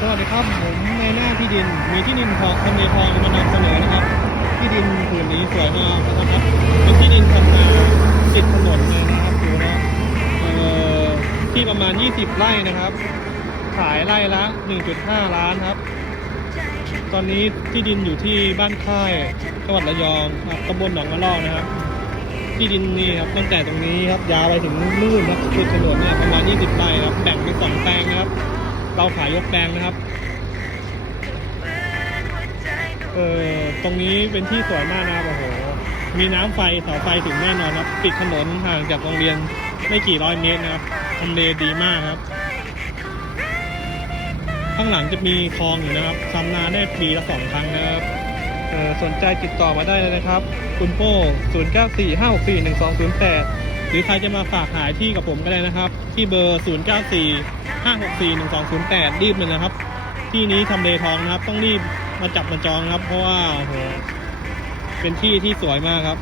สวัสดีครับผมในหน้าที่ดิน มีที่ดินทองทำเลทองมานำเสนอนะครับ ที่ดินผืนนี้สวยมากนะครับเป็นที่ดินทำนาติดถนนเลยนะครับดูนะเอ่อที่ประมาณ 20 ไร่นะครับ ขายไร่ละ 1.5 ล้านครับ ตอนนี้ที่ดินอยู่ที่บ้านค่ายจังหวัดระยองครับตำบลหนองมะลอกนะครับ ที่ดินนี่ครับตั้งแต่ตรงนี้ครับยาวไปถึงนู่นครับสุดถนนเนี่ยประมาณ 20 ไร่ครับแบ่งเป็นสองแปลงนะครับ เราขายยกแปลงนะครับ เออตรงนี้เป็นที่สวยมากนะครับโอ้โห มีน้ำไฟเสาไฟถึงแน่นอนครับ ปิดถนนห่างจากโรงเรียนไม่กี่ร้อยเมตรนะครับทำเลดีมากครับ ข้างหลังจะมีคลองอยู่นะครับทำนาได้ปีละสองครั้งนะครับเออสนใจติดต่อมาได้เลยนะครับ คุณโป้0 หรือใครจะมาฝากขายที่กับผมก็ได้นะครับ ที่เบอร์ 0 9 4 5 6 4 1 2 0 8 รีบเลยนะครับ ที่นี้ทำเลทองนะครับ ต้องรีบมาจับมาจองครับ เพราะว่าโหเป็นที่ที่สวยมากครับ